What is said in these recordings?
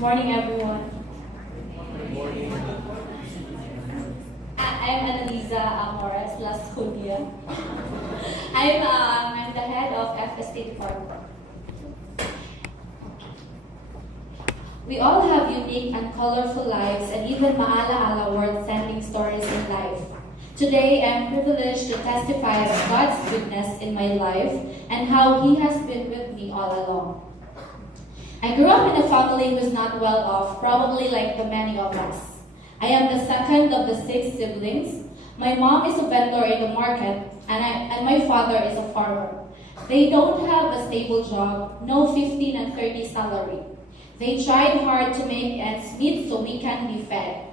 Morning, everyone. Good morning. I'm Annalisa Amores Lascudia. I'm the head of FS State Department. We all have unique and colorful lives and even maala-ala world-sending stories in life. Today, I'm privileged to testify of God's goodness in my life and how He has been with me all along. I grew up in a family who's not well off, probably like the many of us. I am the second of the 6 siblings. My mom is a vendor in the market, and my father is a farmer. They don't have a stable job, no 15 and 30 salary. They tried hard to make ends meet so we can be fed.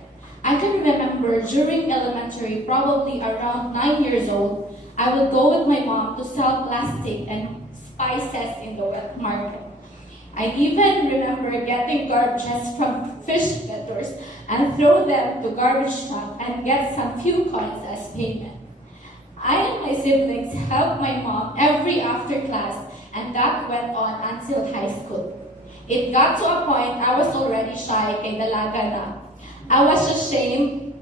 I can remember during elementary, probably around 9 years old, I would go with my mom to sell plastic and spices in the wet market. I even remember getting garbages from fish vendors and throw them to garbage truck and get some few coins as payment. I and my siblings helped my mom every after class, and that went on until high school. It got to a point I was already shy kay dalaga na. I was ashamed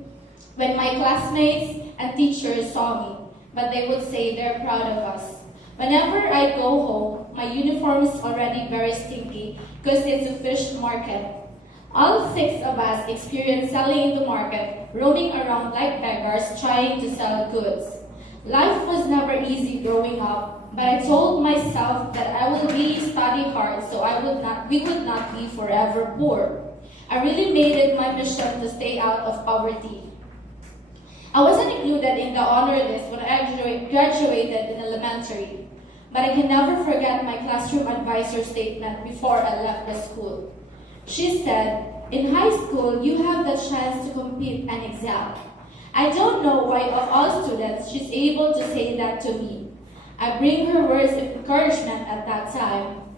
when my classmates and teachers saw me, but they would say they're proud of us. Whenever I go home, my uniform is already very stinky because it's a fish market. All 6 of us experienced selling in the market, roaming around like beggars trying to sell goods. Life was never easy growing up, but I told myself that I would really study hard so we would not be forever poor. I really made it my mission to stay out of poverty. I wasn't included in the honor list when I graduated in elementary, but I can never forget my classroom advisor's statement before I left the school. She said, "In high school, you have the chance to compete and excel." I don't know why of all students she's able to say that to me. I bring her words of encouragement at that time.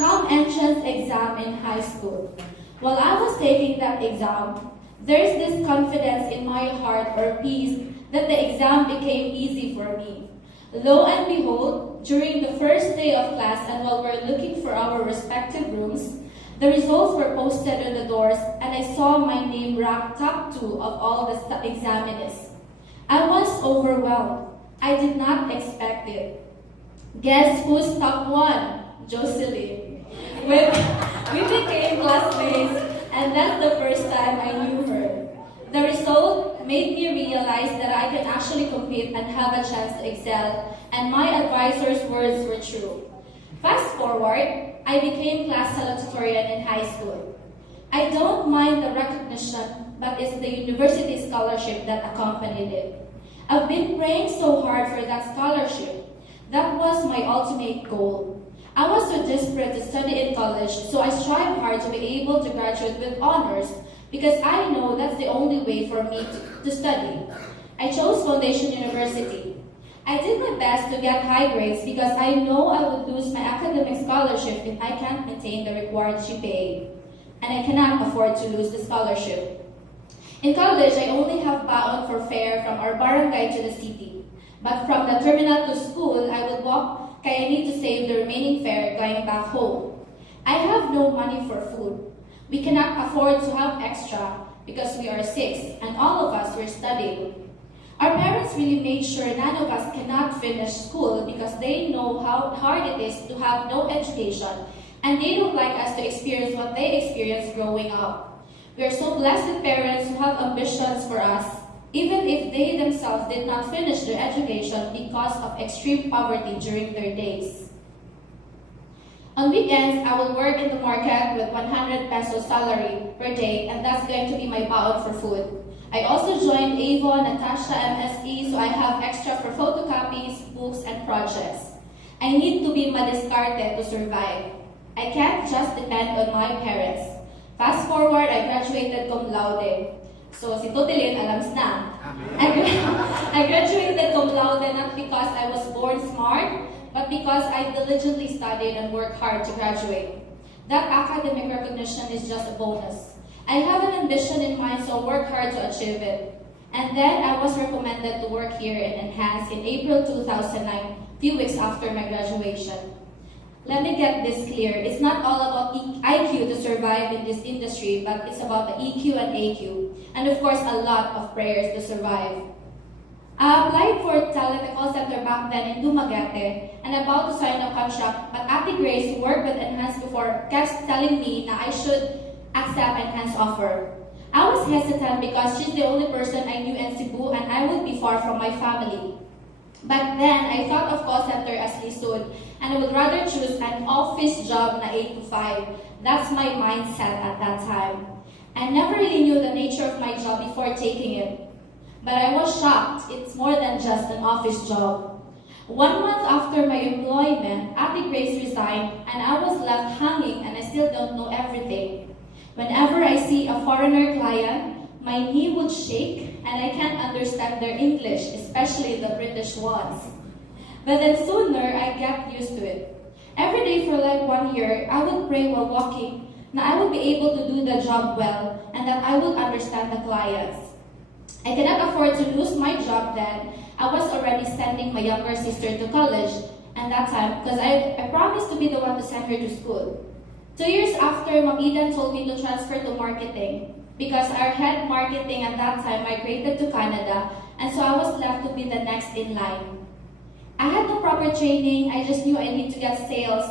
Come entrance exam in high school. While I was taking that exam, there's this confidence in my heart or peace that the exam became easy for me. Lo and behold, during the first day of class and while we're looking for our respective rooms, the results were posted on the doors and I saw my name ranked top 2 of all the examinees. I was overwhelmed. I did not expect it. Guess who's top 1? Jocelyn. We became classmates, and that's the first time I knew her. The result made me realize that I can actually compete and have a chance to excel, and my advisor's words were true. Fast forward, I became class salutatorian in high school. I don't mind the recognition, but it's the university scholarship that accompanied it. I've been praying so hard for that scholarship. That was my ultimate goal. I was so desperate to study in college, so I strived hard to be able to graduate with honors because I know that's the only way for me to study. I chose Foundation University. I did my best to get high grades because I know I would lose my academic scholarship if I can't maintain the required GPA, and I cannot afford to lose the scholarship. In college, I only have baon for fare from our barangay to the city, but from the terminal to school, I would walk kaya I need to save the remaining fare going back home. I have no money for food. We cannot afford to have extra because we are 6 and all of us were studying. Our parents really made sure none of us cannot finish school because they know how hard it is to have no education and they don't like us to experience what they experienced growing up. We are so blessed with parents who have ambitions for us, even if they themselves did not finish their education because of extreme poverty during their days. On weekends, I will work in the market with 100 pesos salary per day, and that's going to be my baon for food. I also joined Avon, Natasha, MSE, so I have extra for photocopies, books, and projects. I need to be madiscarte to survive. I can't just depend on my parents. Fast forward, I graduated cum laude. So, si Totilin, alams na. I graduated cum laude not because I was born smart, but because I diligently studied and worked hard to graduate. That academic recognition is just a bonus. I have an ambition in mind, so I work hard to achieve it. And then I was recommended to work here in Enhance in April 2009, few weeks after my graduation. Let me get this clear. It's not all about IQ to survive. survive in this industry, but it's about the EQ and AQ, and of course, a lot of prayers to survive. I applied for talent at call center back then in Dumaguete and about to sign a contract, but Ate Grace, who worked with Enhance before, kept telling me that I should accept Enhance offer. I was hesitant because she's the only person I knew in Cebu and I would be far from my family. Back then, I thought of call center as lisod, and I would rather choose an office job na 8 to 5. That's my mindset at that time. I never really knew the nature of my job before taking it. But I was shocked. It's more than just an office job. 1 month after my employment, Ate Grace resigned, and I was left hanging and I still don't know everything. Whenever I see a foreigner client, my knee would shake and I can't understand their English, especially the British ones. But then sooner, I got used to it. Every day for like 1 year, I would pray while walking that I would be able to do the job well and that I would understand the clients. I cannot afford to lose my job then. I was already sending my younger sister to college, and that time, because I promised to be the one to send her to school. 2 years after, Ma'am Eden told me to transfer to marketing because our head marketing at that time migrated to Canada, and so I was left to be the next in line. I had no proper training. I just knew I need to get sales,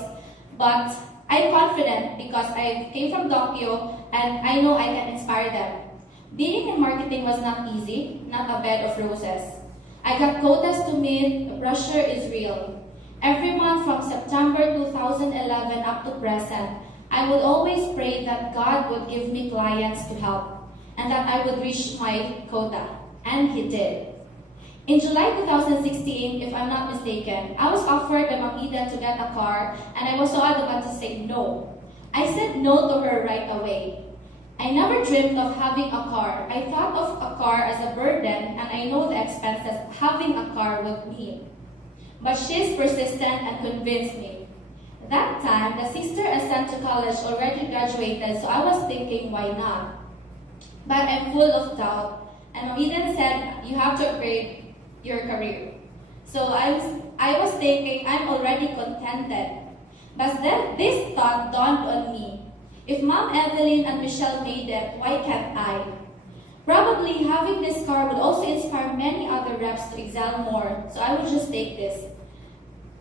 but I'm confident because I came from Tokyo and I know I can inspire them. Being in marketing was not easy, not a bed of roses. I got quotas to meet, the pressure is real. Every month from September 2011 up to present, I would always pray that God would give me clients to help and that I would reach my quota, and He did. In July 2016, if I'm not mistaken, I was offered by Ma'am Ida to get a car, and I was so adamant to say no. I said no to her right away. I never dreamed of having a car. I thought of a car as a burden, and I know the expenses having a car would mean. But she's persistent and convinced me. That time, the sister I sent to college already graduated, so I was thinking, why not? But I'm full of doubt, and Ma'am Eden said, you have to upgrade your career. So I was thinking, I'm already contented. But then this thought dawned on me. If Ma'am Evelyn and Michelle made it, why can't I? Probably having this car would also inspire many other reps to excel more, so I would just take this.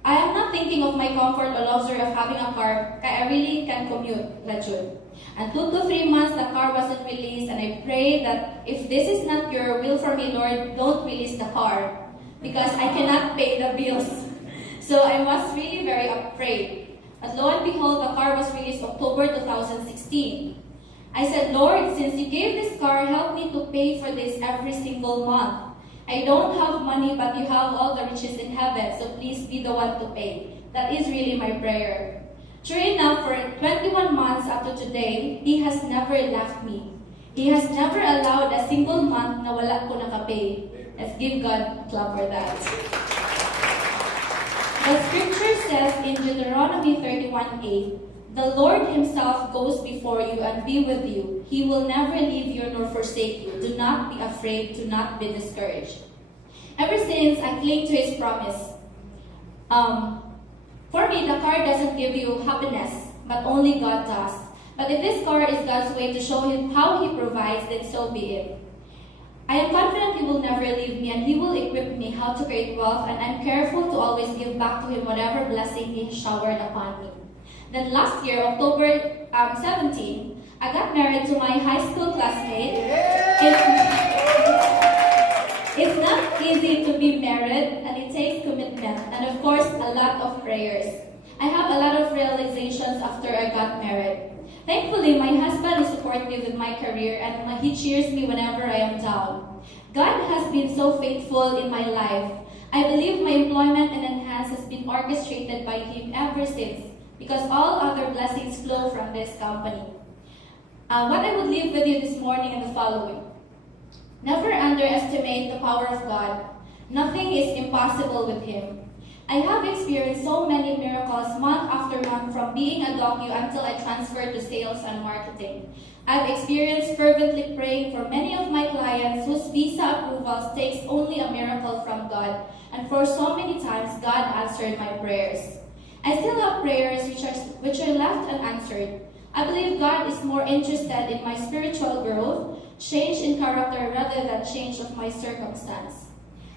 I am not thinking of my comfort or luxury of having a car, kaya I really can commute, Lachud. And 2 to 3 months, the car wasn't released, and I prayed that if this is not your will for me, Lord, don't release the car, because I cannot pay the bills. So I was really very afraid. But lo and behold, the car was released October 2016. I said, Lord, since you gave this car, help me to pay for this every single month. I don't have money, but you have all the riches in heaven, so please be the one to pay. That is really my prayer. True enough, for 21 months up to today, He has never left me. He has never allowed a single month na wala ko nakapay. Let's give God a clap for that. The scripture says in Deuteronomy 31:8, the Lord Himself goes before you and be with you. He will never leave you nor forsake you. Do not be afraid, do not be discouraged. Ever since, I cling to His promise. For me, the car doesn't give you happiness, but only God does. But if this car is God's way to show Him how He provides, then so be it. I am confident He will never leave me, and He will equip me how to create wealth, and I'm careful to always give back to Him whatever blessing He has showered upon me. Then last year, October 17, I got married to my high school classmate. It's not easy to be married, and it takes commitment, and of course, a lot of prayers. I have a lot of realizations after I got married. Thankfully, my husband is supportive with my career, and he cheers me whenever I am down. God has been so faithful in my life. I believe my employment in Enhance has been orchestrated by Him ever since, because all other blessings flow from this company. What I would leave with you this morning is the following. Never underestimate the power of God. Nothing is impossible with Him. I have experienced so many miracles month after month, from being a docu until I transferred to sales and marketing. I've experienced fervently praying for many of my clients whose visa approvals takes only a miracle from God, and for so many times God answered my prayers. I still have prayers which are left unanswered. I believe God is more interested in my spiritual growth, change in character rather than change of my circumstance.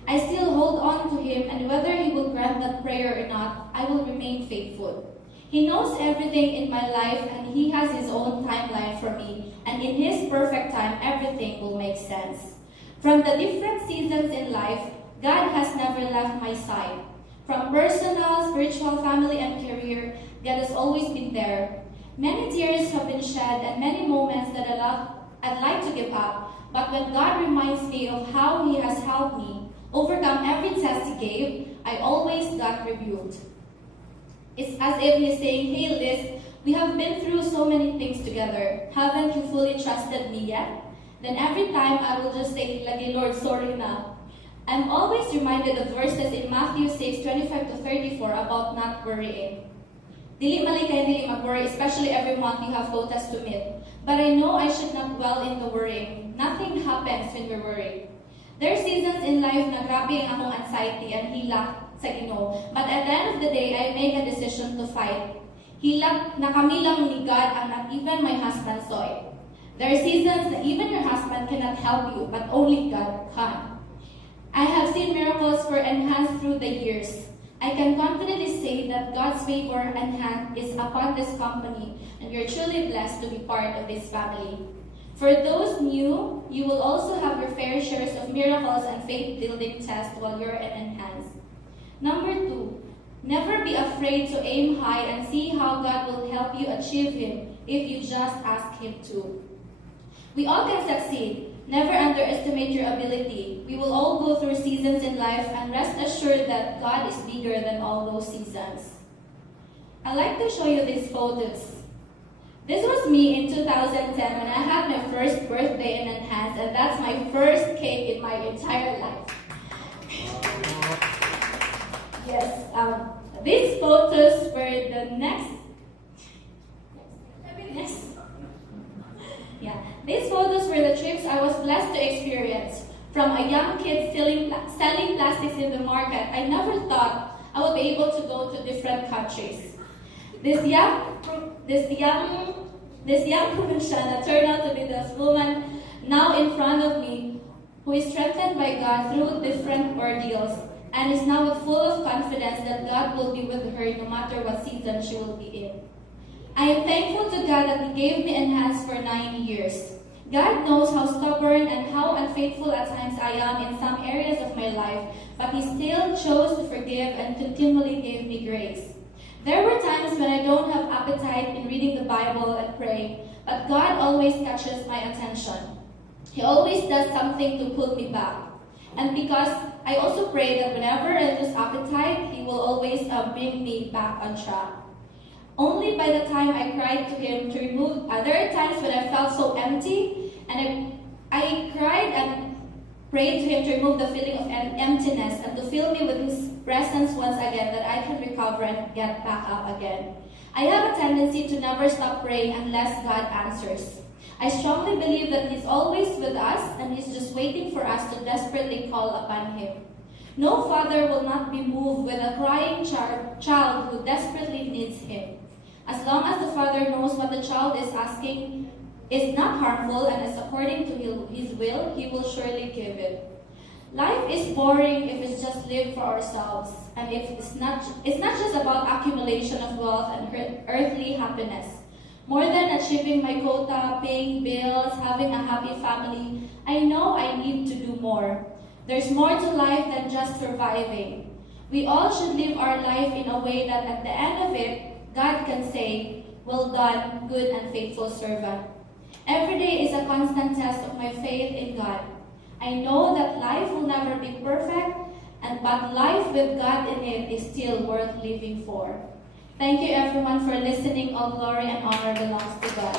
I still hold on to Him, and whether He will grant that prayer or not, I will remain faithful. He knows everything in my life, and He has His own timeline for me, and in His perfect time, everything will make sense. From the different seasons in life, God has never left my side. From personal, spiritual, family, and career, God has always been there. Many tears have been shed and many moments that I'd like to give up, but when God reminds me of how He has helped me overcome every test He gave, I always got rebuked. It's as if He's saying, "Hey Liz, we have been through so many things together. Haven't you fully trusted me yet?" Then every time I will just say, "Lagi Lord, sorry na." I'm always reminded of verses in Matthew 6:25-34 about not worrying. Dili mali kayo dili mag-worry, especially every month you have quotas to meet. But I know I should not dwell in the worrying. Nothing happens when we're worried. There are seasons in life na grabe ang akong anxiety and hilak sa Ginoo. But at the end of the day, I make a decision to fight. Hilak na kami lang ni God and not even my husband saw it. There are seasons that even your husband cannot help you, but only God can. I have seen miracles for enhanced through the years. I can confidently say that God's favor and hand is upon this company, and you're truly blessed to be part of this family. For those new, you will also have your fair shares of miracles and faith-building tests while you're enhanced. Number 2, never be afraid to aim high and see how God will help you achieve Him if you just ask Him to. We all can succeed. Never underestimate your ability. We will all go through seasons in life, and rest assured that God is bigger than all those seasons. I'd like to show you these photos. This was me in 2010 when I had my first birthday in Enhance, and that's my first cake in my entire life. Yes, these photos were the next. Yeah, these photos were the trips I was blessed to experience. From a young kid selling plastics in the market, I never thought I would be able to go to different countries. This young provinciana turned out to be this woman now in front of me, who is strengthened by God through different ordeals, and is now full of confidence that God will be with her no matter what season she will be in. I am thankful to God that He gave me Enhance for 9 years. God knows how stubborn and how unfaithful at times I am in some areas of my life, but He still chose to forgive and continually gave me grace. There were times when I don't have appetite in reading the Bible and praying, but God always catches my attention. He always does something to pull me back. And because I also pray that whenever I lose appetite, He will always bring me back on track. Only by the time I cried to Him to remove, there are times when I felt so empty, and I cried and prayed to Him to remove the feeling of emptiness and to fill me with His presence once again, that I can recover and get back up again. I have a tendency to never stop praying unless God answers. I strongly believe that He's always with us, and He's just waiting for us to desperately call upon Him. No father will not be moved with a crying child who desperately needs Him. As long as the father knows what the child is asking is not harmful and is according to His will, He will surely give it. Life is boring if it's just lived for ourselves, and if it's not just about accumulation of wealth and earthly happiness. More than achieving my quota, paying bills, having a happy family, I know I need to do more. There's more to life than just surviving. We all should live our life in a way that at the end of it, God can say, "Well done, good and faithful servant." Every day is a constant test of my faith in God. I know that life will never be perfect, but life with God in it is still worth living for. Thank you everyone for listening. All glory and honor belongs to God.